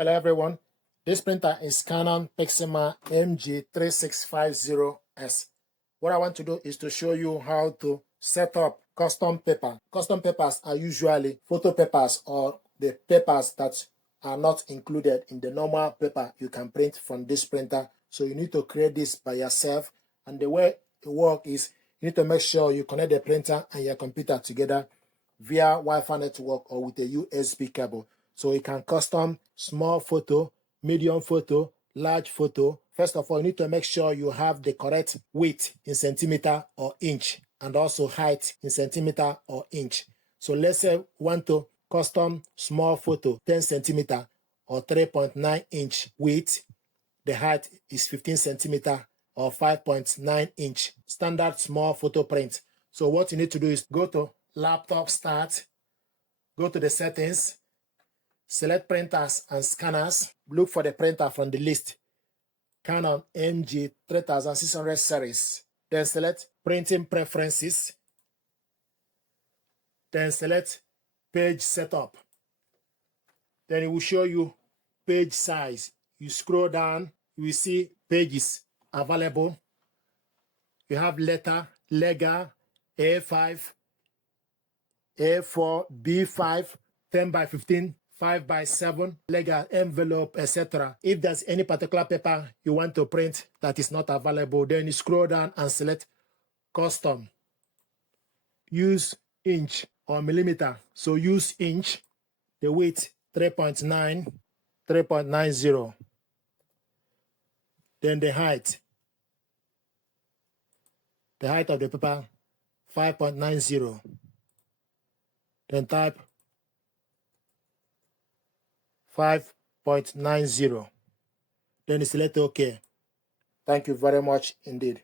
Hello everyone, this printer is Canon PIXMA MG3650S. What I want to do is to show you how to set up custom paper. Custom papers are usually photo papers or the papers that are not included in the normal paper you can print from this printer. So you need to create this by yourself, and the way it works is you need to make sure you connect the printer and your computer together via Wi-Fi network or with a USB cable. So you can custom small photo, medium photo, large photo. First of all, you need to make sure you have the correct width in centimeter or inch, and also height in centimeter or inch. So let's say we want to custom small photo, 10 centimeter or 3.9 inch width. The height is 15 centimeter or 5.9 inch. Standard small photo print. So what you need to do is go to Laptop Start, go to the settings, select printers and scanners, look for the printer from the list, Canon MG3650 series, then select printing preferences, then select page setup. Then it will show you page size. You scroll down, you will see pages available. You have letter, lega, A5, A4, B5, 10 by 15, 5 by 7, legal envelope, etc. If there's any particular paper you want to print that is not available, then you scroll down and select custom. Use inch or millimeter. So use inch, the width 3.9, 3.90. Then the height of the paper 5.90. Then type 5.90. Then select OK. Thank you very much indeed.